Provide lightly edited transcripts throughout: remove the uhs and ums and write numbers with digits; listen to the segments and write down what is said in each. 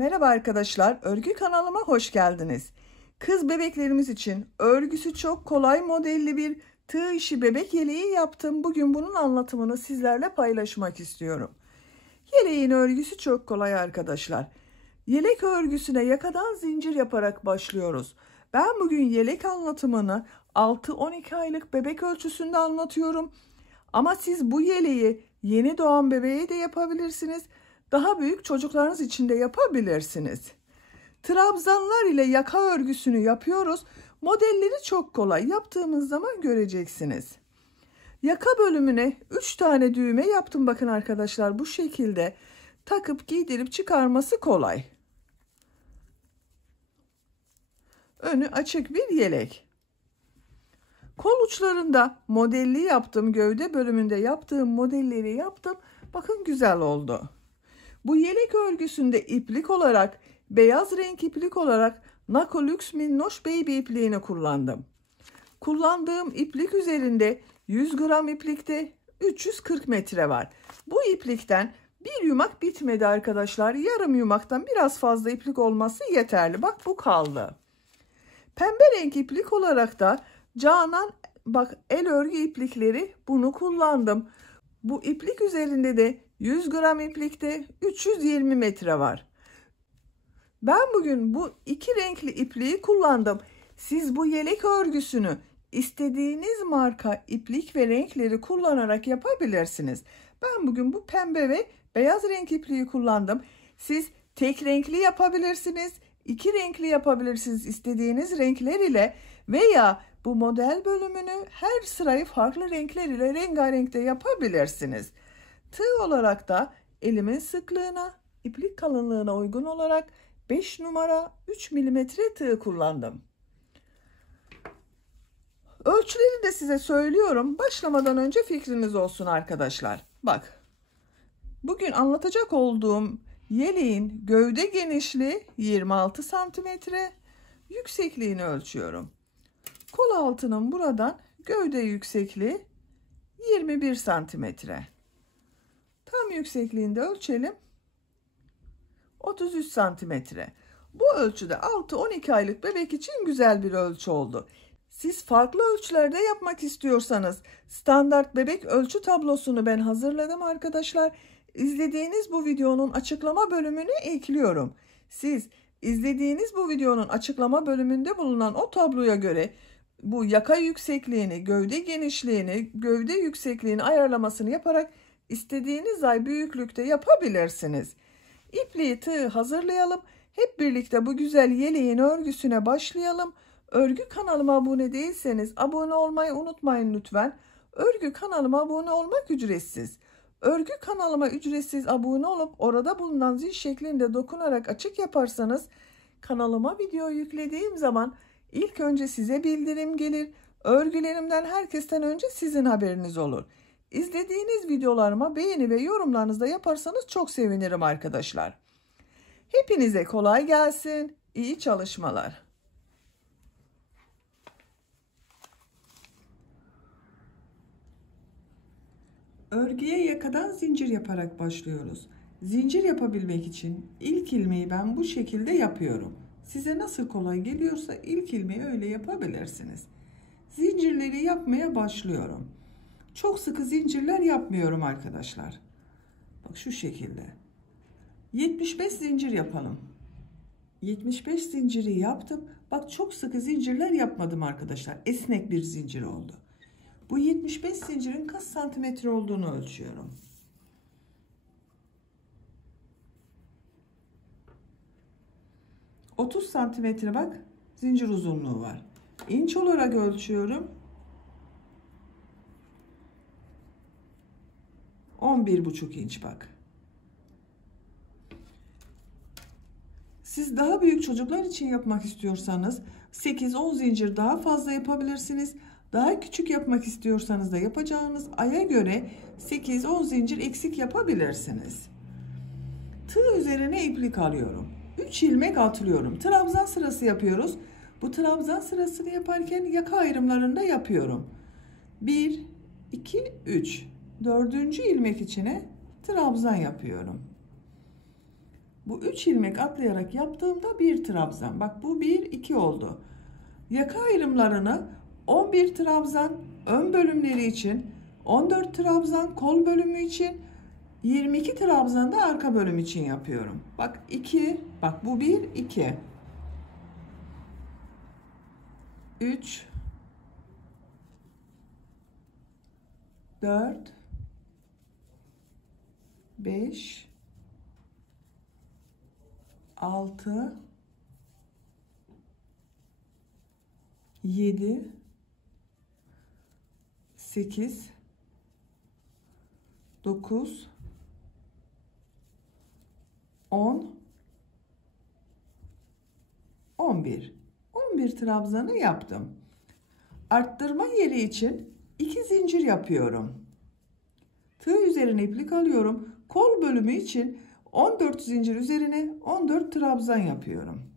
Merhaba arkadaşlar, örgü kanalıma hoş geldiniz. Kız bebeklerimiz için örgüsü çok kolay modelli bir tığ işi bebek yeleği yaptım. Bugün bunun anlatımını sizlerle paylaşmak istiyorum. Yeleğin örgüsü çok kolay arkadaşlar. Yelek örgüsüne yakadan zincir yaparak başlıyoruz. Ben bugün yelek anlatımını 6-12 aylık bebek ölçüsünde anlatıyorum. Ama siz bu yeleği yeni doğan bebeğe de yapabilirsiniz. Daha büyük çocuklarınız için de yapabilirsiniz. Trabzanlar ile yaka örgüsünü yapıyoruz. Modelleri çok kolay. Yaptığımız zaman göreceksiniz. Yaka bölümüne 3 tane düğme yaptım. Bakın arkadaşlar, bu şekilde takıp giydirip çıkarması kolay. Önü açık bir yelek. Kol uçlarında modelli yaptım. Gövde bölümünde yaptığım modelleri yaptım. Bakın güzel oldu. Bu yelek örgüsünde iplik olarak, beyaz renk iplik olarak Nako Lux Minnoş Baby ipliğini kullandım. Kullandığım iplik üzerinde 100 gram iplikte 340 metre var. Bu iplikten bir yumak bitmedi arkadaşlar. Yarım yumaktan biraz fazla iplik olması yeterli. Bak bu kaldı. Pembe renk iplik olarak da Canan bak el örgü iplikleri, bunu kullandım. Bu iplik üzerinde de 100 gram iplikte 320 metre var. Ben bugün bu iki renkli ipliği kullandım. Siz bu yelek örgüsünü istediğiniz marka iplik ve renkleri kullanarak yapabilirsiniz. Ben bugün bu pembe ve beyaz renk ipliği kullandım. Siz tek renkli yapabilirsiniz, iki renkli yapabilirsiniz istediğiniz renkler ile veya bu model bölümünü her sırayı farklı renkler ile rengarenk de yapabilirsiniz. Tığ olarak da elimin sıklığına, iplik kalınlığına uygun olarak 5 numara 3 milimetre tığ kullandım. Ölçüleri de size söylüyorum. Başlamadan önce fikriniz olsun arkadaşlar. Bak, bugün anlatacak olduğum yeleğin gövde genişliği 26 santimetre, yüksekliğini ölçüyorum. Kol altının buradan gövde yüksekliği 21 santimetre. Tam yüksekliğinde ölçelim. 33 santimetre. Bu ölçüde 6-12 aylık bebek için güzel bir ölçü oldu. Siz farklı ölçülerde yapmak istiyorsanız standart bebek ölçü tablosunu ben hazırladım arkadaşlar. İzlediğiniz bu videonun açıklama bölümüne ekliyorum. Siz izlediğiniz bu videonun açıklama bölümünde bulunan o tabloya göre bu yaka yüksekliğini, gövde genişliğini, gövde yüksekliğini ayarlamasını yaparak istediğiniz ay büyüklükte yapabilirsiniz. İpliği, tığı hazırlayalım. Hep birlikte bu güzel yeleğin örgüsüne başlayalım. Örgü kanalıma abone değilseniz abone olmayı unutmayın lütfen. Örgü kanalıma abone olmak ücretsiz. Örgü kanalıma ücretsiz abone olup orada bulunan zil şeklinde dokunarak açık yaparsanız kanalıma video yüklediğim zaman ilk önce size bildirim gelir. Örgülerimden herkesten önce sizin haberiniz olur. İzlediğiniz videolarıma beğeni ve yorumlarınızı da yaparsanız çok sevinirim arkadaşlar. Hepinize kolay gelsin. İyi çalışmalar. Örgüye yakadan zincir yaparak başlıyoruz. Zincir yapabilmek için ilk ilmeği ben bu şekilde yapıyorum. Size nasıl kolay geliyorsa ilk ilmeği öyle yapabilirsiniz. Zincirleri yapmaya başlıyorum. Çok sıkı zincirler yapmıyorum arkadaşlar. Bak şu şekilde. 75 zincir yapalım. 75 zinciri yaptım. Bak çok sıkı zincirler yapmadım arkadaşlar. Esnek bir zincir oldu. Bu 75 zincirin kaç santimetre olduğunu ölçüyorum. ...30 santimetre bak zincir uzunluğu var. İnç olarak ölçüyorum. 11,5 inç bak. Siz daha büyük çocuklar için yapmak istiyorsanız 8-10 zincir daha fazla yapabilirsiniz. Daha küçük yapmak istiyorsanız da yapacağınız aya göre 8-10 zincir eksik yapabilirsiniz. Tığ üzerine iplik alıyorum. 3 ilmek atlıyorum. Trabzan sırası yapıyoruz. Bu trabzan sırasını yaparken yaka ayrımlarında yapıyorum. 1, 2, 3. 4. ilmek içine trabzan yapıyorum. Bu 3 ilmek atlayarak yaptığımda 1 trabzan. Bak bu 1 2 oldu. Yaka ayrımlarını 11 trabzan ön bölümleri için, 14 trabzan kol bölümü için, 22 trabzan da arka bölüm için yapıyorum. Bak 2, bak bu 1 2. 3 4 5 6 7 8 9 10 11. 11 trabzanı yaptım. Arttırma yeri için 2 zincir yapıyorum. Tığ üzerine iplik alıyorum. Kol bölümü için 14 zincir üzerine 14 trabzan yapıyorum.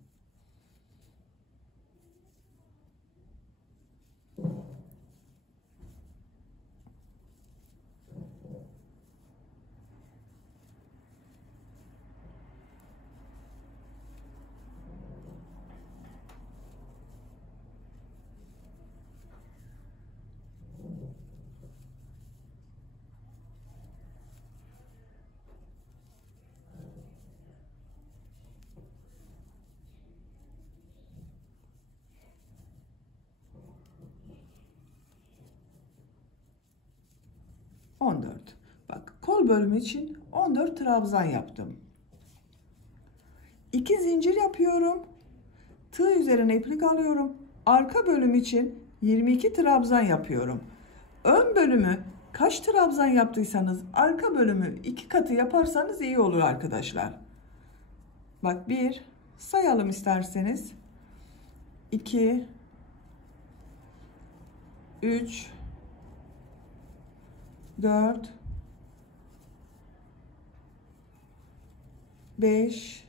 Bak kol bölümü için 14 trabzan yaptım. 2 zincir yapıyorum. Tığ üzerine iplik alıyorum. Arka bölüm için 22 trabzan yapıyorum. Ön bölümü kaç trabzan yaptıysanız arka bölümü 2 katı yaparsanız iyi olur arkadaşlar. Bak 1 sayalım isterseniz. 2 3 4 5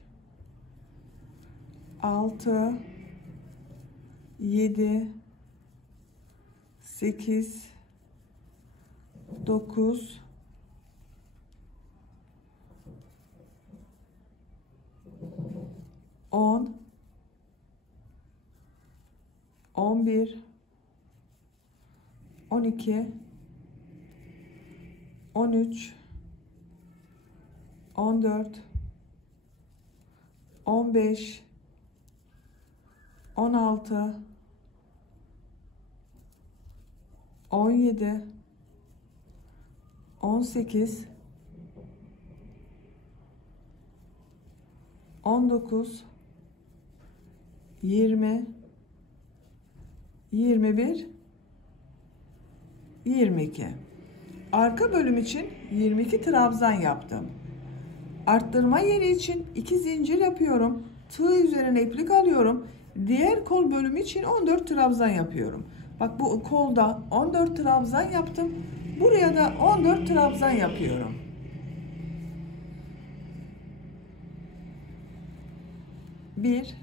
6 7 8 9 10 11 12 13 14 15 16 17 18 19 20 21 22. Arka bölüm için 22 trabzan yaptım. Arttırma yeri için 2 zincir yapıyorum. Tığ üzerine iplik alıyorum. Diğer kol bölümü için 14 trabzan yapıyorum. Bak bu kolda 14 trabzan yaptım. Buraya da 14 trabzan yapıyorum. Bir,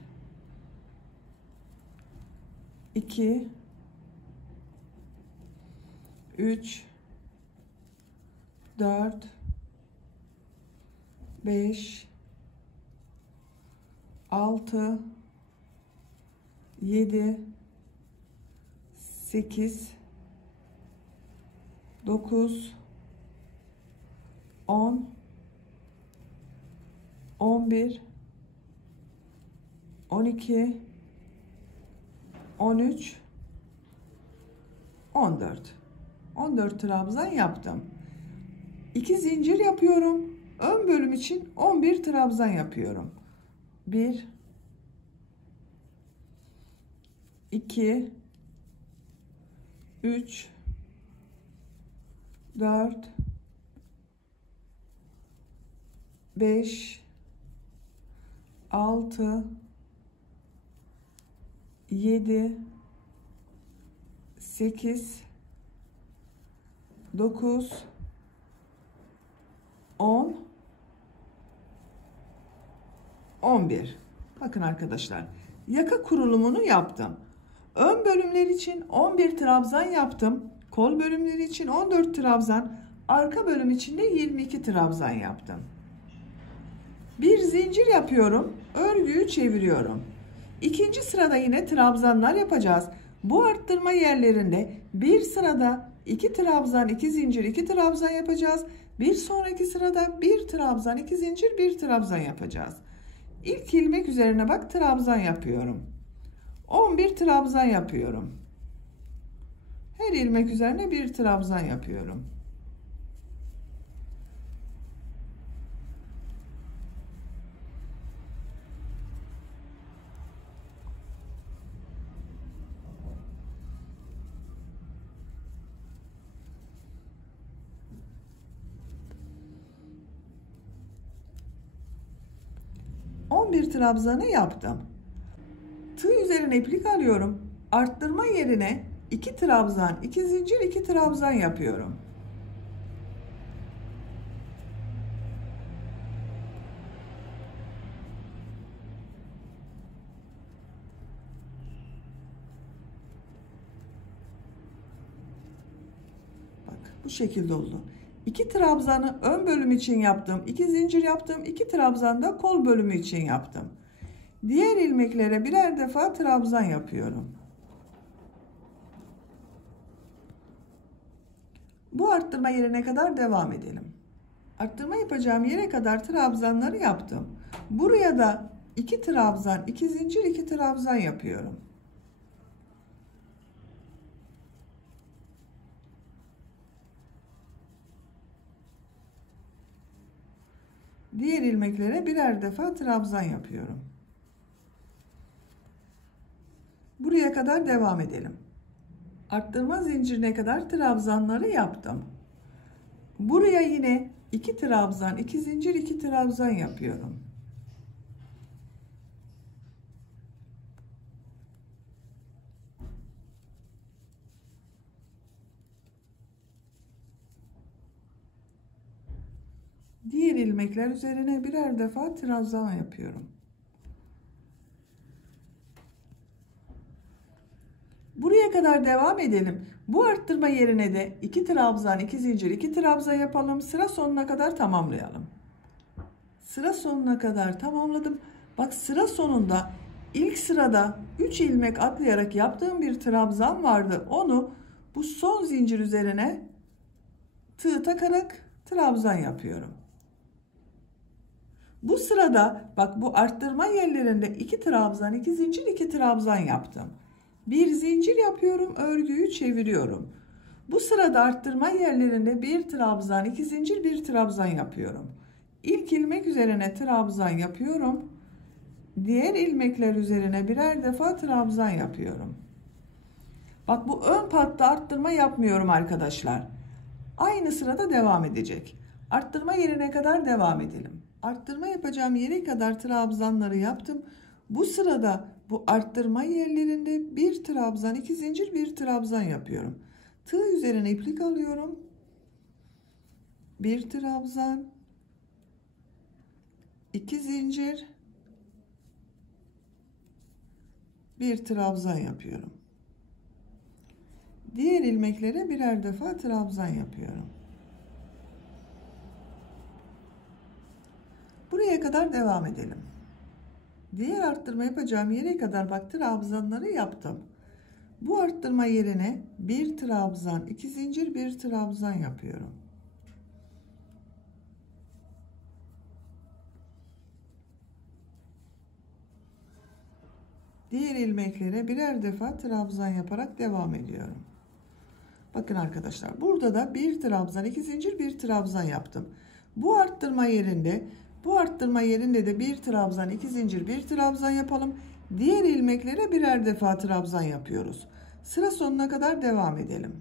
2, 3, 4, 5, 6, 7, 8, 9, 10, 11, 12, 13, 14. 14 trabzan yaptım. 2 zincir yapıyorum. Ön bölüm için 11 trabzan yapıyorum. 1 2 3 4 5 6 7 8 9 10 11. Bakın arkadaşlar, yaka kurulumunu yaptım. Ön bölümler için 11 trabzan yaptım. Kol bölümleri için 14 trabzan, arka bölüm için de 22 trabzan yaptım. Bir zincir yapıyorum, örgüyü çeviriyorum. İkinci sırada yine trabzanlar yapacağız. Bu arttırma yerlerinde bir sırada 2 trabzan, 2 zincir, 2 trabzan yapacağız. Bir sonraki sırada 1 trabzan, 2 zincir, 1 trabzan yapacağız. İlk ilmek üzerine bak trabzan yapıyorum. 11 trabzan yapıyorum. Her ilmek üzerine 1 trabzan yapıyorum. Bir trabzanı yaptım. Tığ üzerine iplik alıyorum. Arttırma yerine 2 trabzan, 2 zincir, 2 trabzan yapıyorum. Bak bu şekilde oldu. 2 trabzanı ön bölüm için yaptım. 2 zincir yaptım. 2 trabzan da kol bölümü için yaptım. Diğer ilmeklere birer defa trabzan yapıyorum. Bu arttırma yerine kadar devam edelim. Arttırma yapacağım yere kadar trabzanları yaptım. Buraya da 2 trabzan, 2 zincir, 2 trabzan yapıyorum. Diğer ilmeklere birer defa trabzan yapıyorum. Buraya kadar devam edelim. Arttırma zincirine kadar trabzanları yaptım. Buraya yine 2 trabzan, 2 zincir, 2 trabzan yapıyorum. Diğer ilmekler üzerine birer defa trabzan yapıyorum. Buraya kadar devam edelim. Bu arttırma yerine de 2 trabzan, 2 zincir, 2 trabzan yapalım. Sıra sonuna kadar tamamlayalım. Sıra sonuna kadar tamamladım. Bak sıra sonunda ilk sırada 3 ilmek atlayarak yaptığım bir trabzan vardı. Onu bu son zincir üzerine tığ takarak trabzan yapıyorum. Bu sırada bak bu arttırma yerlerinde 2 trabzan, 2 zincir, 2 trabzan yaptım. Bir zincir yapıyorum, örgüyü çeviriyorum. Bu sırada arttırma yerlerinde 1 trabzan, 2 zincir, 1 trabzan yapıyorum. İlk ilmek üzerine trabzan yapıyorum. Diğer ilmekler üzerine birer defa trabzan yapıyorum. Bak bu ön patta arttırma yapmıyorum arkadaşlar. Aynı sırada devam edecek. Arttırma yerine kadar devam edelim. Arttırma yapacağım yere kadar trabzanları yaptım. Bu sırada bu arttırma yerlerinde 1 trabzan, 2 zincir, 1 trabzan yapıyorum. Tığ üzerine iplik alıyorum. 1 trabzan, 2 zincir, 1 trabzan yapıyorum. Diğer ilmeklere birer defa trabzan yapıyorum. Buraya kadar devam edelim. Diğer arttırma yapacağım yere kadar bak trabzanları yaptım. Bu arttırma yerine 1 trabzan, 2 zincir, 1 trabzan yapıyorum. Diğer ilmeklere birer defa trabzan yaparak devam ediyorum. Bakın arkadaşlar burada da 1 trabzan, 2 zincir, 1 trabzan yaptım. Bu arttırma yerinde de 1 trabzan, 2 zincir, 1 trabzan yapalım. Diğer ilmeklere birer defa trabzan yapıyoruz. Sıra sonuna kadar devam edelim.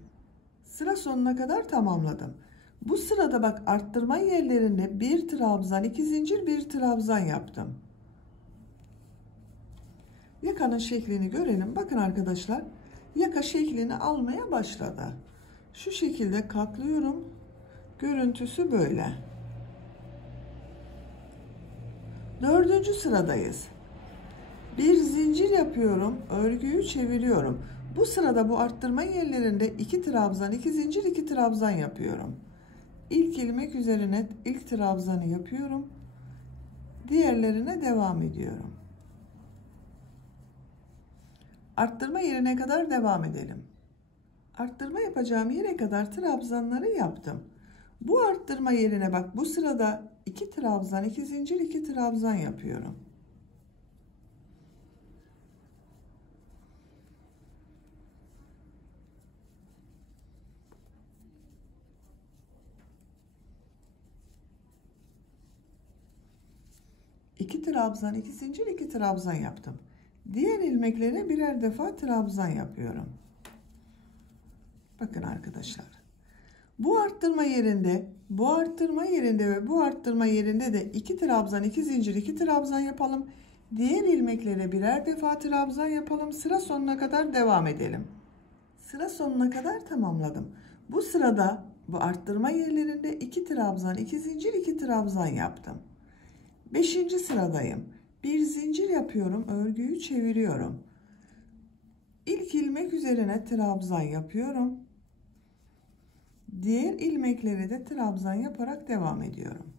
Sıra sonuna kadar tamamladım. Bu sırada bak arttırma yerlerinde 1 trabzan, 2 zincir, 1 trabzan yaptım. Yakanın şeklini görelim. Bakın arkadaşlar yaka şeklini almaya başladı. Şu şekilde katlıyorum. Görüntüsü böyle. 4. sıradayız. Bir zincir yapıyorum, örgüyü çeviriyorum. Bu sırada bu arttırma yerlerinde 2 trabzan, 2 zincir, 2 trabzan yapıyorum. İlk ilmek üzerine ilk trabzanı yapıyorum. Diğerlerine devam ediyorum. Arttırma yerine kadar devam edelim. Arttırma yapacağım yere kadar trabzanları yaptım. Bu arttırma yerine bak, bu sırada 2 trabzan, 2 zincir, 2 trabzan yapıyorum. İki trabzan, 2 zincir, 2 trabzan yaptım. Diğer ilmeklere birer defa trabzan yapıyorum. Bakın arkadaşlar. Bu arttırma yerinde, bu arttırma yerinde ve bu arttırma yerinde de 2 trabzan, 2 zincir, 2 trabzan yapalım. Diğer ilmeklere birer defa trabzan yapalım. Sıra sonuna kadar devam edelim. Sıra sonuna kadar tamamladım. Bu sırada bu arttırma yerlerinde 2 trabzan, 2 zincir, 2 trabzan yaptım. 5. sıradayım. Bir zincir yapıyorum, örgüyü çeviriyorum. İlk ilmek üzerine trabzan yapıyorum. Diğer ilmeklere de trabzan yaparak devam ediyorum.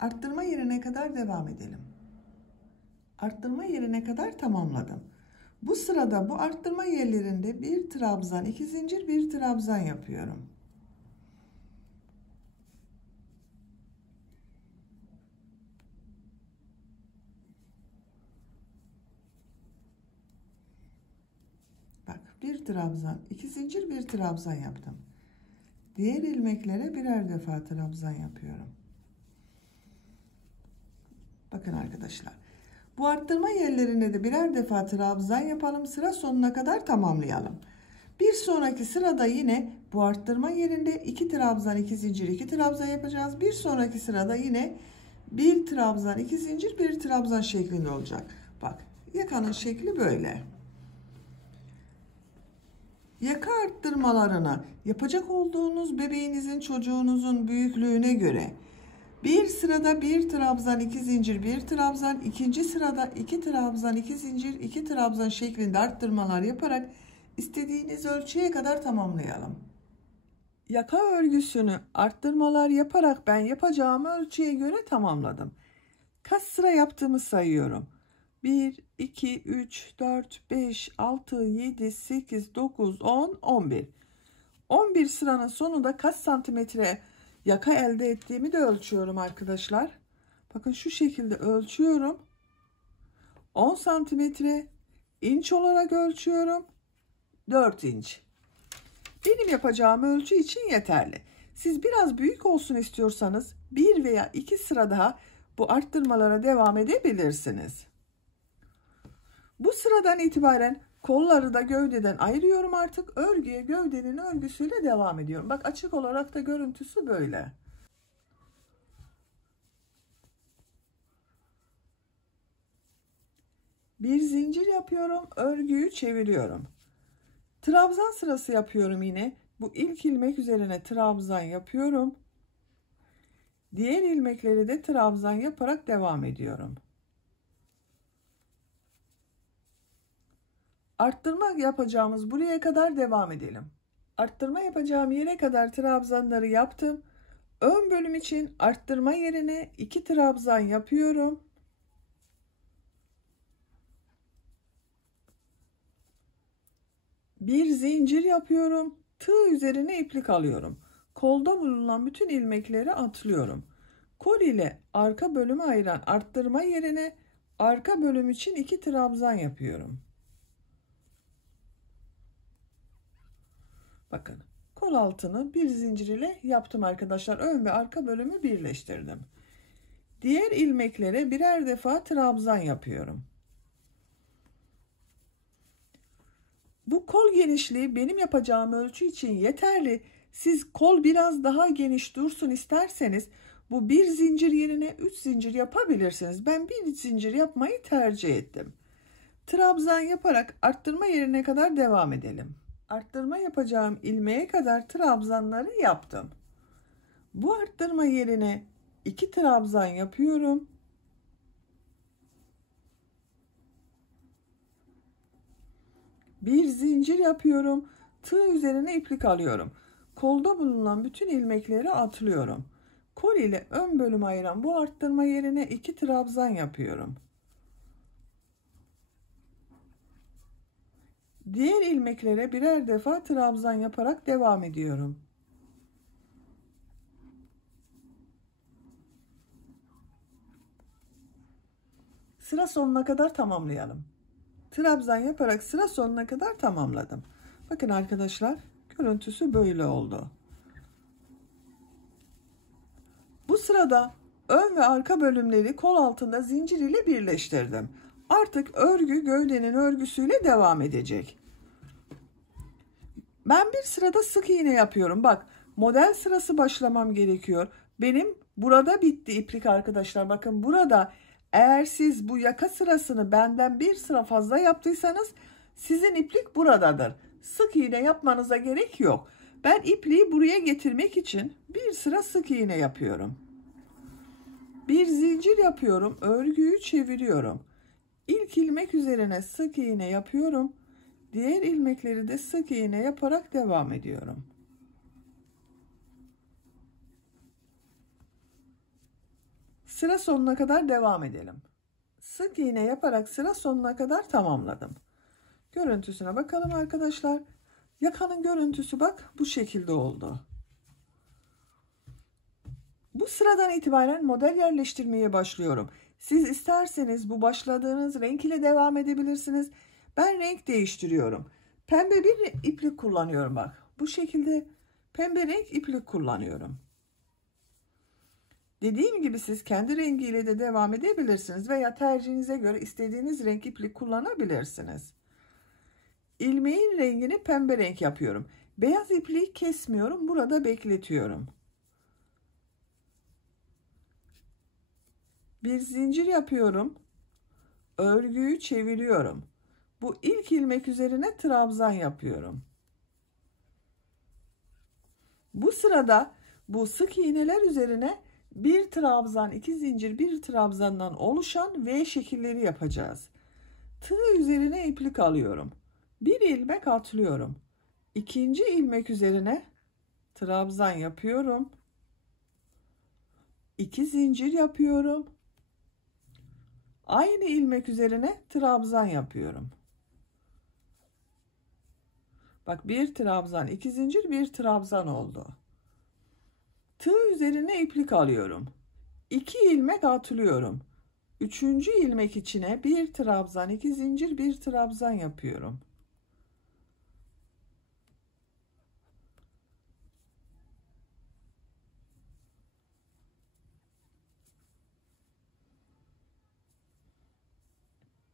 Arttırma yerine kadar devam edelim. Arttırma yerine kadar tamamladım. Bu sırada bu arttırma yerlerinde bir trabzan, 2 zincir, bir trabzan yapıyorum. Bak, bir trabzan, 2 zincir, bir trabzan yaptım. Diğer ilmeklere birer defa trabzan yapıyorum. Bakın arkadaşlar. Bu arttırma yerlerine de birer defa trabzan yapalım. Sıra sonuna kadar tamamlayalım. Bir sonraki sırada yine bu arttırma yerinde 2 trabzan, 2 zincir, 2 trabzan yapacağız. Bir sonraki sırada yine 1 trabzan, 2 zincir, 1 trabzan şeklinde olacak. Bak, yakanın şekli böyle. Yaka arttırmalarını yapacak olduğunuz bebeğinizin, çocuğunuzun büyüklüğüne göre bir sırada 1 trabzan, 2 zincir, 1 trabzan, ikinci sırada 2 trabzan, 2 zincir, 2 trabzan şeklinde arttırmalar yaparak istediğiniz ölçüye kadar tamamlayalım. Yaka örgüsünü arttırmalar yaparak ben yapacağım ölçüye göre tamamladım. Kaç sıra yaptığımı sayıyorum. 1, 2, 3, 4, 5, 6, 7, 8, 9, 10, 11. 11 sıranın sonunda kaç santimetre yaka elde ettiğimi de ölçüyorum arkadaşlar. Bakın şu şekilde ölçüyorum. 10 santimetre inç olarak ölçüyorum. 4 inç. Benim yapacağım ölçü için yeterli. Siz biraz büyük olsun istiyorsanız 1 veya 2 sıra daha bu arttırmalara devam edebilirsiniz. Bu sıradan itibaren kolları da gövdeden ayırıyorum artık. Örgüye gövdenin örgüsüyle devam ediyorum. Bak, açık olarak da görüntüsü böyle. Bir zincir yapıyorum. Örgüyü çeviriyorum. Trabzan sırası yapıyorum yine. Bu ilk ilmek üzerine trabzan yapıyorum. Diğer ilmekleri de trabzan yaparak devam ediyorum. Arttırma yapacağımız buraya kadar devam edelim. Arttırma yapacağım yere kadar trabzanları yaptım. Ön bölüm için arttırma yerine 2 trabzan yapıyorum. Bir zincir yapıyorum. Tığ üzerine iplik alıyorum. Kolda bulunan bütün ilmekleri atlıyorum. Kol ile arka bölümü ayıran arttırma yerine arka bölüm için 2 trabzan yapıyorum. Bakın, kol altını bir zincir ile yaptım arkadaşlar. Ön ve arka bölümü birleştirdim. Diğer ilmeklere birer defa trabzan yapıyorum. Bu kol genişliği benim yapacağım ölçü için yeterli. Siz kol biraz daha geniş dursun isterseniz bu bir zincir yerine 3 zincir yapabilirsiniz. Ben bir zincir yapmayı tercih ettim. Trabzan yaparak arttırma yerine kadar devam edelim. Arttırma yapacağım ilmeğe kadar trabzanları yaptım. Bu arttırma yerine 2 trabzan yapıyorum. Bir zincir yapıyorum. Tığ üzerine iplik alıyorum. Kolda bulunan bütün ilmekleri atlıyorum. Kol ile ön bölümü ayıran bu arttırma yerine 2 trabzan yapıyorum. Diğer ilmeklere birer defa trabzan yaparak devam ediyorum. Sıra sonuna kadar tamamlayalım. Trabzan yaparak sıra sonuna kadar tamamladım. Bakın arkadaşlar, görüntüsü böyle oldu. Bu sırada ön ve arka bölümleri kol altında zincir ile birleştirdim. Artık örgü gövdenin örgüsüyle devam edecek. Ben bir sırada sık iğne yapıyorum. Bak, model sırası başlamam gerekiyor. Benim burada bitti iplik arkadaşlar. Bakın burada, eğer siz bu yaka sırasını benden bir sıra fazla yaptıysanız sizin iplik buradadır. Sık iğne yapmanıza gerek yok. Ben ipliği buraya getirmek için bir sıra sık iğne yapıyorum. Bir zincir yapıyorum, örgüyü çeviriyorum. İlk ilmek üzerine sık iğne yapıyorum. Diğer ilmekleri de sık iğne yaparak devam ediyorum. Sıra sonuna kadar devam edelim. Sık iğne yaparak sıra sonuna kadar tamamladım. Görüntüsüne bakalım arkadaşlar. Yakanın görüntüsü bak bu şekilde oldu. Bu sıradan itibaren model yerleştirmeye başlıyorum. Siz isterseniz bu başladığınız renk ile devam edebilirsiniz. Ben renk değiştiriyorum. Pembe bir iplik kullanıyorum bak. Bu şekilde pembe renk iplik kullanıyorum. Dediğim gibi siz kendi rengiyle de devam edebilirsiniz veya tercihinize göre istediğiniz renk iplik kullanabilirsiniz. İlmeğin rengini pembe renk yapıyorum. Beyaz ipliği kesmiyorum. Burada bekletiyorum. Bir zincir yapıyorum. Örgüyü çeviriyorum. Bu ilk ilmek üzerine trabzan yapıyorum. Bu sırada bu sık iğneler üzerine bir trabzan, iki zincir, bir trabzandan oluşan V şekilleri yapacağız. Tığ üzerine iplik alıyorum. Bir ilmek atlıyorum. İkinci ilmek üzerine trabzan yapıyorum. 2 zincir yapıyorum. Aynı ilmek üzerine trabzan yapıyorum. Bak, bir trabzan, 2 zincir, bir trabzan oldu. Tığ üzerine iplik alıyorum. 2 ilmek atlıyorum. Üçüncü ilmek içine bir trabzan, 2 zincir, bir trabzan yapıyorum.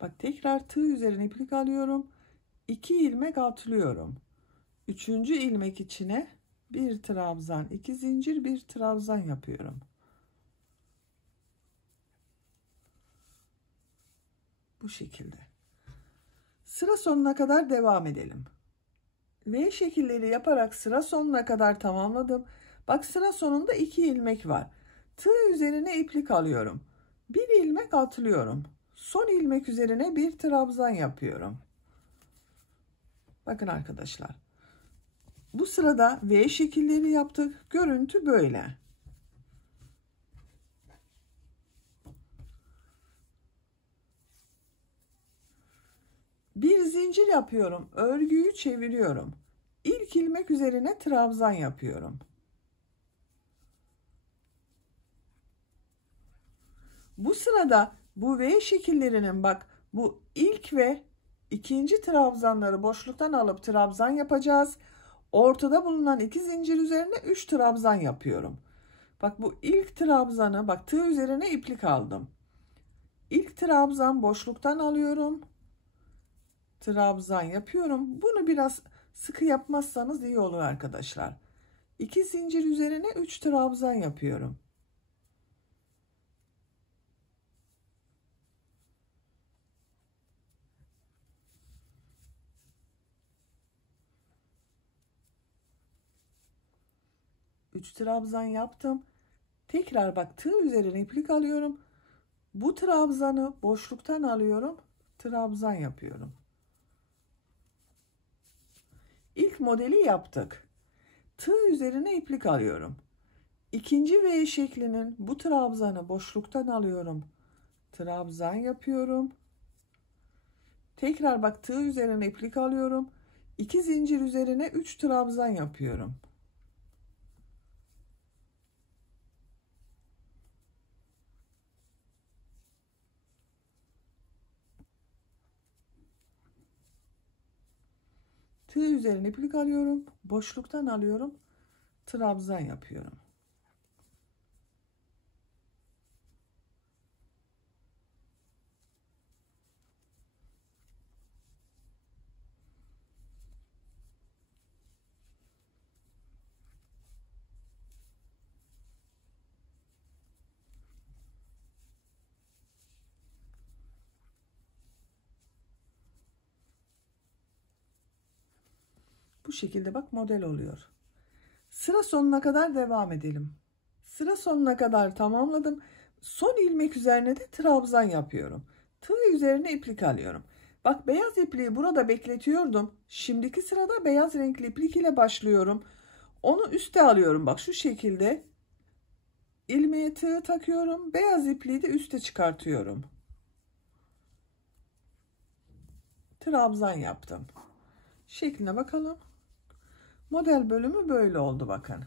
Bak, tekrar tığ üzerine iplik alıyorum. 2 ilmek atlıyorum. Üçüncü ilmek içine bir trabzan, 2 zincir, bir trabzan yapıyorum. Bu şekilde. Sıra sonuna kadar devam edelim. V şekilleri yaparak sıra sonuna kadar tamamladım. Bak, sıra sonunda 2 ilmek var. Tığ üzerine iplik alıyorum. Bir ilmek atlıyorum. Son ilmek üzerine bir trabzan yapıyorum. Bakın arkadaşlar. Bu sırada V şekilleri yaptık. Görüntü böyle. Bir zincir yapıyorum. Örgüyü çeviriyorum. İlk ilmek üzerine trabzan yapıyorum. Bu sırada bu V şekillerinin bak, bu ilk ve ikinci trabzanları boşluktan alıp trabzan yapacağız. Ortada bulunan 2 zincir üzerine 3 trabzan yapıyorum. Bak, bu ilk trabzanı bak, tığ üzerine iplik aldım. İlk trabzan boşluktan alıyorum. Trabzan yapıyorum. Bunu biraz sıkı yapmazsanız iyi olur arkadaşlar. 2 zincir üzerine 3 trabzan yapıyorum. Üç trabzan yaptım. Tekrar bak, tığ üzerine iplik alıyorum. Bu trabzanı boşluktan alıyorum. Trabzan yapıyorum. İlk modeli yaptık. Tığ üzerine iplik alıyorum. İkinci V şeklinin bu trabzanı boşluktan alıyorum. Trabzan yapıyorum. Tekrar bak tığ üzerine iplik alıyorum. 2 zincir üzerine 3 trabzan yapıyorum. Tığ üzerine iplik alıyorum. Boşluktan alıyorum. Trabzan yapıyorum. Bu şekilde bak model oluyor. Sıra sonuna kadar devam edelim. Sıra sonuna kadar tamamladım. Son ilmek üzerine de trabzan yapıyorum. Tığ üzerine iplik alıyorum. Bak beyaz ipliği burada bekletiyordum. Şimdiki sırada beyaz renkli iplik ile başlıyorum. Onu üste alıyorum. Bak şu şekilde. İlmeğe tığ takıyorum. Beyaz ipliği de üste çıkartıyorum. Trabzan yaptım. Şekline bakalım. Model bölümü böyle oldu bakın.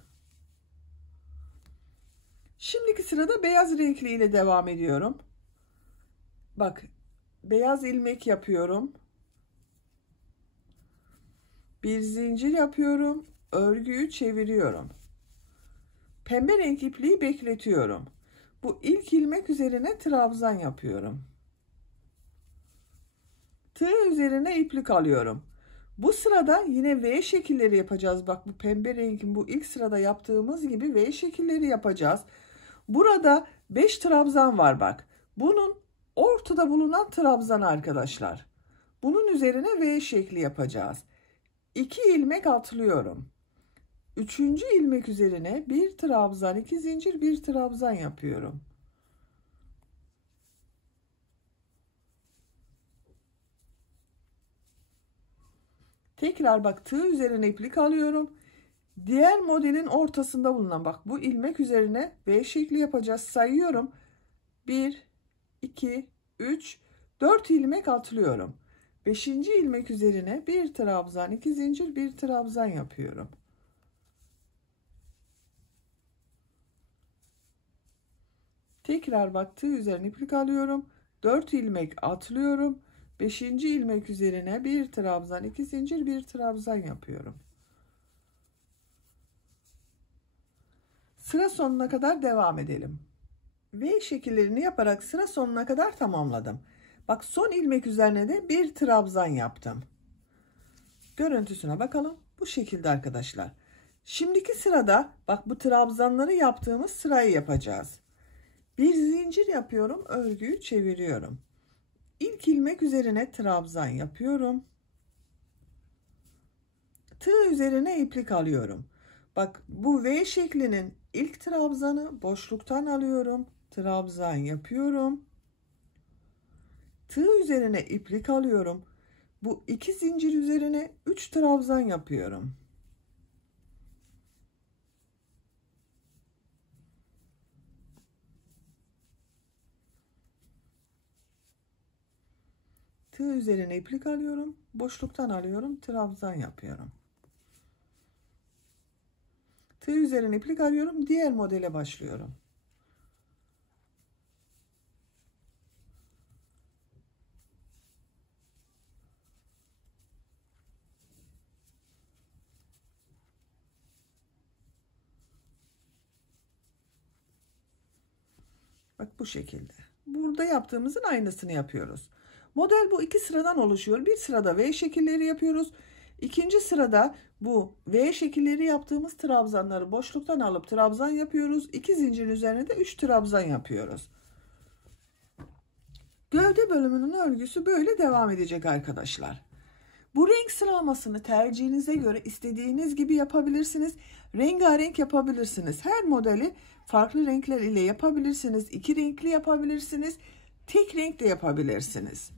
Şimdiki sırada beyaz renkli ile devam ediyorum. Bak beyaz ilmek yapıyorum. Bir zincir yapıyorum. Örgüyü çeviriyorum. Pembe renk ipliği bekletiyorum. Bu ilk ilmek üzerine trabzan yapıyorum. Tığ üzerine iplik alıyorum. Bu sırada yine V şekilleri yapacağız. Bak bu pembe rengin bu ilk sırada yaptığımız gibi V şekilleri yapacağız. Burada 5 trabzan var bak. Bunun ortada bulunan trabzan arkadaşlar. Bunun üzerine V şekli yapacağız. 2 ilmek atlıyorum. 3. ilmek üzerine bir trabzan, 2 zincir, bir trabzan yapıyorum. Tekrar bak tığ üzerine iplik alıyorum. Diğer modelin ortasında bulunan bak bu ilmek üzerine V şekli yapacağız. Sayıyorum. 1, 2, 3, 4 ilmek atlıyorum. 5. ilmek üzerine bir trabzan, 2 zincir, bir trabzan yapıyorum. Tekrar bak tığ üzerine iplik alıyorum. 4 ilmek atlıyorum. 5. ilmek üzerine bir trabzan, 2 zincir, bir trabzan yapıyorum. Sıra sonuna kadar devam edelim. V şekillerini yaparak sıra sonuna kadar tamamladım. Bak son ilmek üzerine de bir trabzan yaptım. Görüntüsüne bakalım. Bu şekilde arkadaşlar. Şimdiki sırada bak bu trabzanları yaptığımız sırayı yapacağız. Bir zincir yapıyorum, örgüyü çeviriyorum. İlk ilmek üzerine trabzan yapıyorum. Tığ üzerine iplik alıyorum. Bak bu V şeklinin ilk trabzanı boşluktan alıyorum. Trabzan yapıyorum. Tığ üzerine iplik alıyorum. Bu 2 zincir üzerine 3 trabzan yapıyorum. Tığ üzerine iplik alıyorum. Boşluktan alıyorum. Trabzan yapıyorum. Tığ üzerine iplik alıyorum. Diğer modele başlıyorum. Bak bu şekilde. Burada yaptığımızın aynısını yapıyoruz. Model bu iki sıradan oluşuyor. Bir sırada V şekilleri yapıyoruz. İkinci sırada bu V şekilleri yaptığımız trabzanları boşluktan alıp trabzan yapıyoruz. 2 zincirin üzerine de 3 trabzan yapıyoruz. Gövde bölümünün örgüsü böyle devam edecek arkadaşlar. Bu renk sıralamasını tercihinize göre istediğiniz gibi yapabilirsiniz. Rengarenk yapabilirsiniz. Her modeli farklı renkler ile yapabilirsiniz. 2 renkli yapabilirsiniz. Tek renk de yapabilirsiniz.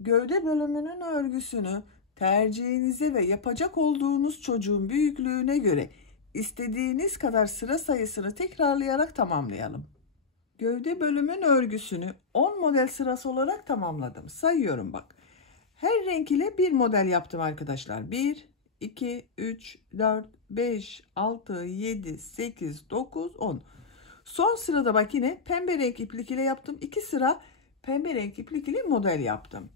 Gövde bölümünün örgüsünü tercihinize ve yapacak olduğunuz çocuğun büyüklüğüne göre istediğiniz kadar sıra sayısını tekrarlayarak tamamlayalım. Gövde bölümün örgüsünü 10 model sırası olarak tamamladım. Sayıyorum bak. Her renk ile bir model yaptım arkadaşlar. 1, 2, 3, 4, 5, 6, 7, 8, 9, 10. Son sırada bak yine pembe renk iplik ile yaptım. 2 sıra pembe renk iplik ile model yaptım.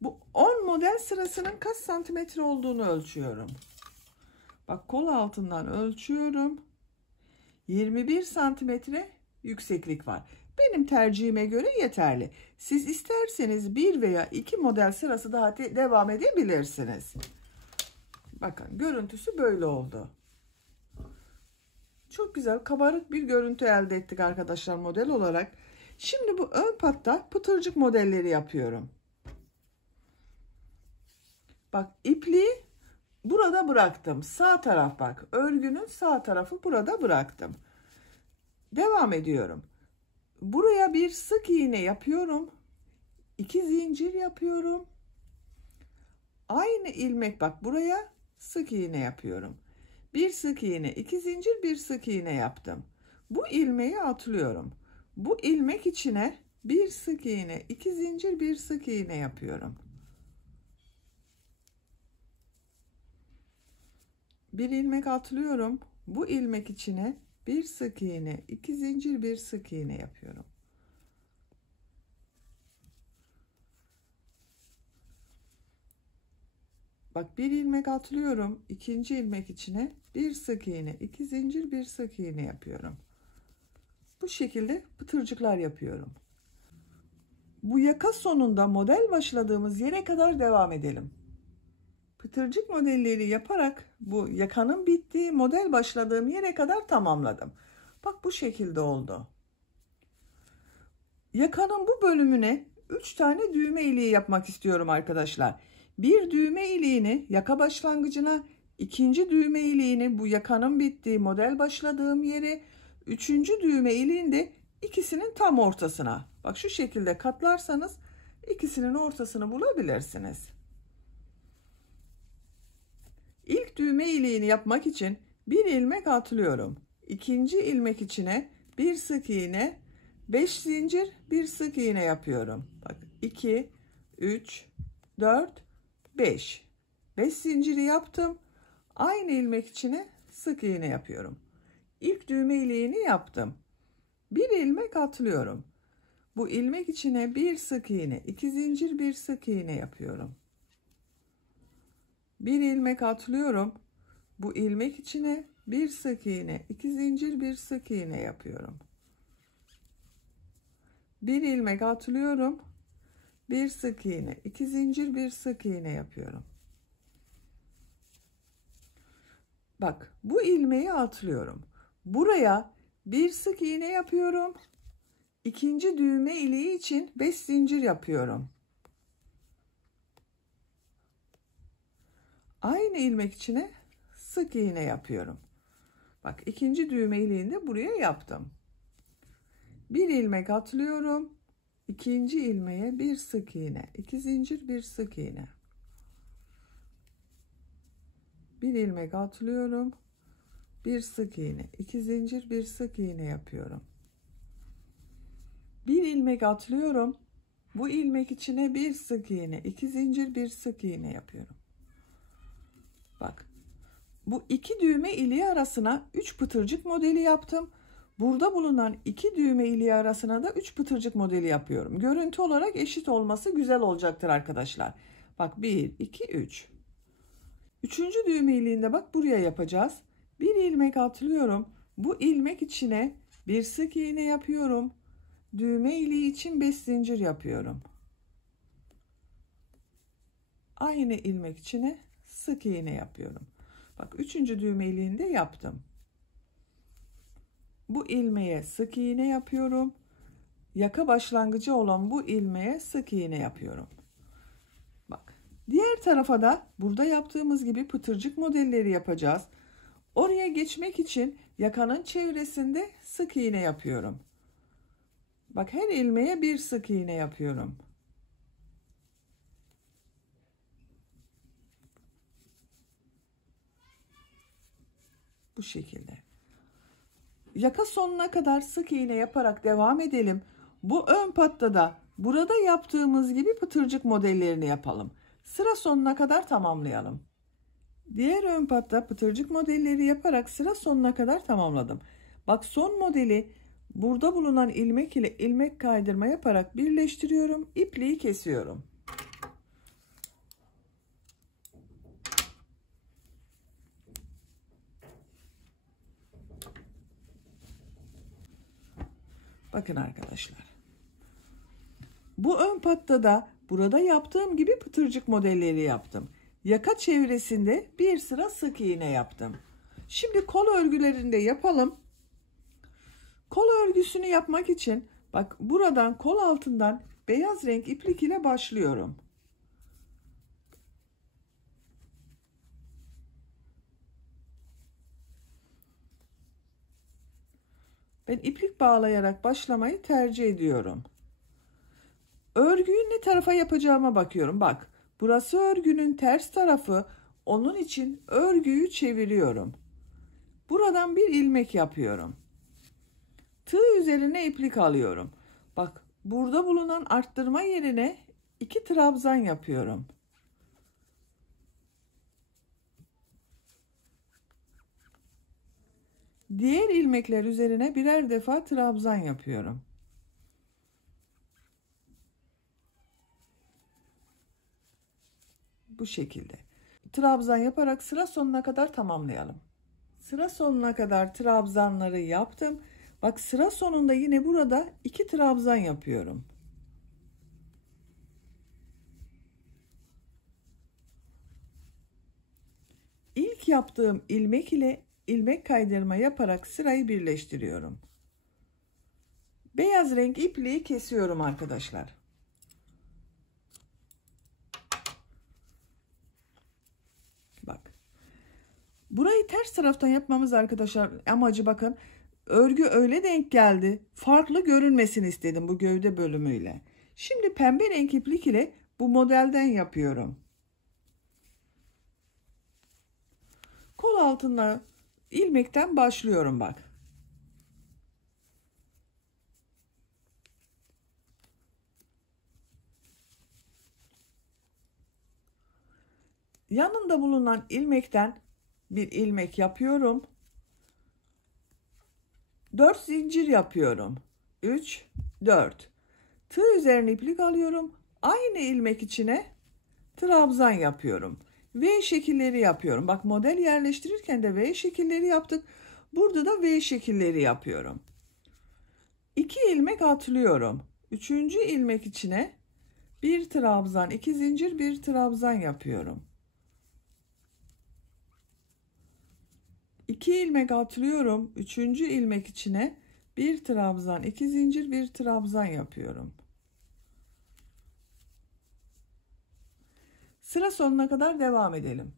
Bu 10 model sırasının kaç santimetre olduğunu ölçüyorum. Bak kol altından ölçüyorum. 21 santimetre yükseklik var. Benim tercihime göre yeterli. Siz isterseniz 1 veya 2 model sırası daha devam edebilirsiniz. Bakın görüntüsü böyle oldu. Çok güzel kabarık bir görüntü elde ettik arkadaşlar model olarak. Şimdi bu ön patta pıtırcık modelleri yapıyorum. Bak ipliği burada bıraktım. Sağ taraf bak. Örgünün sağ tarafı burada bıraktım. Devam ediyorum. Buraya bir sık iğne yapıyorum. 2 zincir yapıyorum. Aynı ilmek bak buraya sık iğne yapıyorum. Bir sık iğne, 2 zincir, bir sık iğne yaptım. Bu ilmeği atlıyorum. Bu ilmek içine bir sık iğne, 2 zincir, bir sık iğne yapıyorum. Bir ilmek atlıyorum. Bu ilmek içine bir sık iğne, 2 zincir, bir sık iğne yapıyorum. Bak bir ilmek atlıyorum. İkinci ilmek içine bir sık iğne, 2 zincir, bir sık iğne yapıyorum. Bu şekilde pıtırcıklar yapıyorum. Bu yaka sonunda model başladığımız yere kadar devam edelim. Pıtırcık modelleri yaparak bu yakanın bittiği model başladığım yere kadar tamamladım. Bak bu şekilde oldu. Yakanın bu bölümüne 3 tane düğme iliği yapmak istiyorum arkadaşlar. Bir düğme iliğini yaka başlangıcına, ikinci düğme iliğini bu yakanın bittiği model başladığım yere, üçüncü düğme iliğini de ikisinin tam ortasına. Bak şu şekilde katlarsanız ikisinin ortasını bulabilirsiniz. İlk düğme iliğini yapmak için bir ilmek atlıyorum. İkinci ilmek içine bir sık iğne, 5 zincir, bir sık iğne yapıyorum. Bak 2, 3, 4, 5. 5 zinciri yaptım. Aynı ilmek içine sık iğne yapıyorum. İlk düğme iliğini yaptım. Bir ilmek atlıyorum. Bu ilmek içine bir sık iğne, 2 zincir, bir sık iğne yapıyorum. Bir ilmek atlıyorum. Bu ilmek içine bir sık iğne, 2 zincir, bir sık iğne yapıyorum. Bir ilmek atlıyorum. Bir sık iğne, 2 zincir, bir sık iğne yapıyorum. Bak bu ilmeği atlıyorum. Buraya bir sık iğne yapıyorum. İkinci düğme iliği için 5 zincir yapıyorum. Aynı ilmek içine sık iğne yapıyorum. Bak ikinci düğme iliğini de buraya yaptım. Bir ilmek atlıyorum. İkinci ilmeğe bir sık iğne, 2 zincir, bir sık iğne. Bir ilmek atlıyorum. Bir sık iğne, 2 zincir, bir sık iğne yapıyorum. Bir ilmek atlıyorum. Bu ilmek içine bir sık iğne, 2 zincir, bir sık iğne yapıyorum. Bak. Bu iki düğme iliği arasına 3 pıtırcık modeli yaptım. Burada bulunan iki düğme iliği arasına da 3 pıtırcık modeli yapıyorum. Görüntü olarak eşit olması güzel olacaktır arkadaşlar. Bak 1, 2, 3. Üçüncü düğme iliğinde bak buraya yapacağız. Bir ilmek atlıyorum. Bu ilmek içine bir sık iğne yapıyorum. Düğme iliği için 5 zincir yapıyorum. Aynı ilmek içine sık iğne yapıyorum. Bak üçüncü düğme iliğini de yaptım. Bu ilmeğe sık iğne yapıyorum. Yaka başlangıcı olan bu ilmeğe sık iğne yapıyorum. Bak diğer tarafa da burada yaptığımız gibi pıtırcık modelleri yapacağız. Oraya geçmek için yakanın çevresinde sık iğne yapıyorum. Bak her ilmeğe bir sık iğne yapıyorum. Bu şekilde. Yaka sonuna kadar sık iğne yaparak devam edelim. Bu ön pattada burada yaptığımız gibi pıtırcık modellerini yapalım. Sıra sonuna kadar tamamlayalım. Diğer ön patta pıtırcık modelleri yaparak sıra sonuna kadar tamamladım. Bak son modeli burada bulunan ilmek ile ilmek kaydırma yaparak birleştiriyorum. İpliği kesiyorum. Bakın arkadaşlar. Bu ön patta da burada yaptığım gibi pıtırcık modelleri yaptım. Yaka çevresinde bir sıra sık iğne yaptım. Şimdi kol örgülerinde yapalım. Kol örgüsünü yapmak için bak buradan kol altından beyaz renk iplik ile başlıyorum. Ben iplik bağlayarak başlamayı tercih ediyorum. Örgüyü ne tarafa yapacağıma bakıyorum. Bak, burası örgünün ters tarafı. Onun için örgüyü çeviriyorum. Buradan bir ilmek yapıyorum. Tığ üzerine iplik alıyorum. Bak, burada bulunan arttırma yerine 2 trabzan yapıyorum. Diğer ilmekler üzerine birer defa trabzan yapıyorum. Bu şekilde. Trabzan yaparak sıra sonuna kadar tamamlayalım. Sıra sonuna kadar trabzanları yaptım. Bak sıra sonunda yine burada 2 trabzan yapıyorum. İlk yaptığım ilmek ile ilmek kaydırma yaparak sırayı birleştiriyorum. Beyaz renk ipliği kesiyorum arkadaşlar. Bak. Burayı ters taraftan yapmamız arkadaşlar amacı bakın. Örgü öyle denk geldi. Farklı görünmesini istedim bu gövde bölümüyle. Şimdi pembe renk iplik ile bu modelden yapıyorum. Kol altına ilmekten başlıyorum bak. Yanında bulunan ilmekten bir ilmek yapıyorum. 4 zincir yapıyorum. 3, 4. Tığ üzerine iplik alıyorum. Aynı ilmek içine trabzan yapıyorum. V şekilleri yapıyorum. Bak model yerleştirirken de V şekilleri yaptık. Burada da V şekilleri yapıyorum. 2 ilmek atlıyorum. 3. ilmek içine bir trabzan, 2 zincir, bir trabzan yapıyorum. 2 ilmek atlıyorum. 3. ilmek içine bir trabzan, 2 zincir, bir trabzan yapıyorum. Sıra sonuna kadar devam edelim.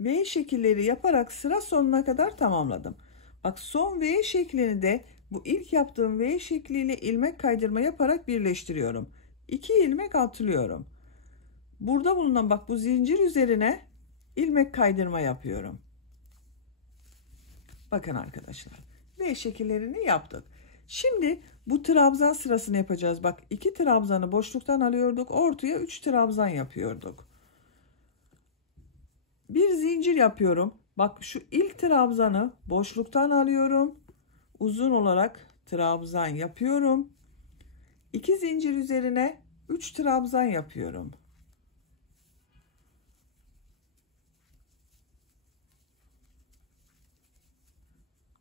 V şekilleri yaparak sıra sonuna kadar tamamladım. Bak son V şeklini de bu ilk yaptığım V şekliyle ilmek kaydırma yaparak birleştiriyorum. 2 ilmek atlıyorum. Burada bulunan bak bu zincir üzerine ilmek kaydırma yapıyorum. Bakın arkadaşlar. V şekillerini yaptık. Şimdi bu trabzan sırasını yapacağız. Bak 2 trabzanı boşluktan alıyorduk. Ortaya 3 trabzan yapıyorduk. Bir zincir yapıyorum. Bak şu ilk trabzanı boşluktan alıyorum. Uzun olarak trabzan yapıyorum. 2 zincir üzerine 3 trabzan yapıyorum.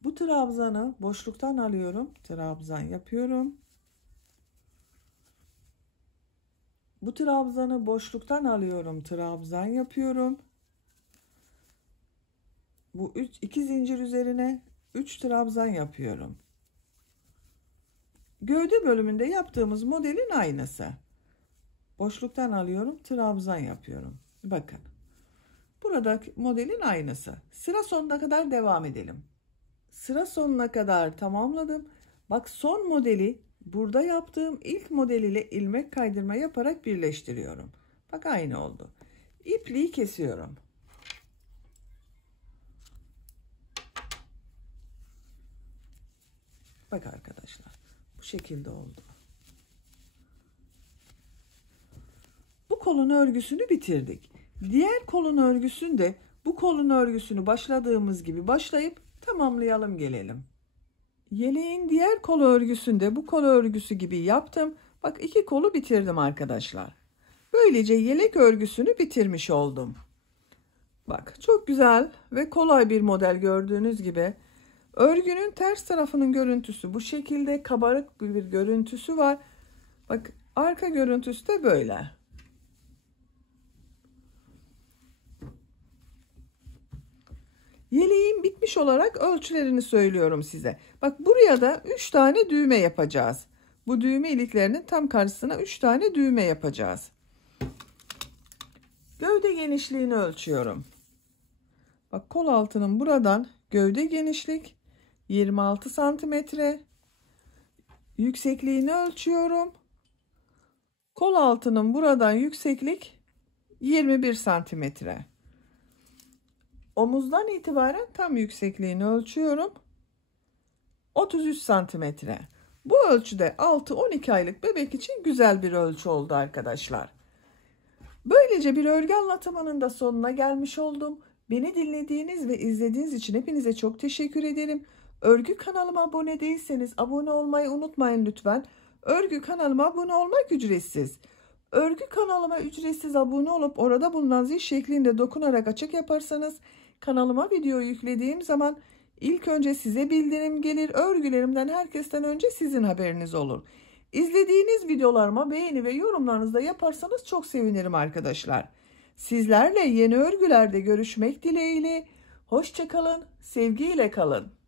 Bu trabzanı boşluktan alıyorum. Trabzan yapıyorum. Bu trabzanı boşluktan alıyorum. Trabzan yapıyorum. Bu 2 zincir üzerine 3 trabzan yapıyorum. Gövde bölümünde yaptığımız modelin aynısı. Boşluktan alıyorum. Trabzan yapıyorum. Bakın. Buradaki modelin aynısı. Sıra sonuna kadar devam edelim. Sıra sonuna kadar tamamladım. Bak son modeli burada yaptığım ilk model ile ilmek kaydırma yaparak birleştiriyorum. Bak aynı oldu. İpliği kesiyorum. Bak arkadaşlar, bu şekilde oldu. Bu kolun örgüsünü bitirdik. Diğer kolun örgüsünde bu kolun örgüsünü başladığımız gibi başlayıp tamamlayalım gelelim. Yeleğin diğer kol örgüsünde bu kol örgüsü gibi yaptım. Bak, 2 kolu bitirdim arkadaşlar. Böylece yelek örgüsünü bitirmiş oldum. Bak, çok güzel ve kolay bir model gördüğünüz gibi. Örgünün ters tarafının görüntüsü bu şekilde, kabarık bir görüntüsü var. Bak, arka görüntüsü de böyle. Yeleğin bitmiş olarak ölçülerini söylüyorum size. Bak, buraya da 3 tane düğme yapacağız. Bu düğme iliklerinin tam karşısına 3 tane düğme yapacağız. Gövde genişliğini ölçüyorum. Bak, kol altının buradan gövde genişlik 26 santimetre. Yüksekliğini ölçüyorum. Kol altının buradan yükseklik 21 santimetre. Omuzdan itibaren tam yüksekliğini ölçüyorum. 33 santimetre. Bu ölçüde 6-12 aylık bebek için güzel bir ölçü oldu arkadaşlar. Böylece bir örgü anlatımının da sonuna gelmiş oldum. Beni dinlediğiniz ve izlediğiniz için hepinize çok teşekkür ederim. Örgü kanalıma abone değilseniz abone olmayı unutmayın lütfen. Örgü kanalıma abone olmak ücretsiz. Örgü kanalıma ücretsiz abone olup orada bulunan zil şeklinde dokunarak açık yaparsanız kanalıma video yüklediğim zaman ilk önce size bildirim gelir. Örgülerimden herkesten önce sizin haberiniz olur. İzlediğiniz videolarıma beğeni ve yorumlarınızı da yaparsanız çok sevinirim arkadaşlar. Sizlerle yeni örgülerde görüşmek dileğiyle. Hoşça kalın, sevgiyle kalın.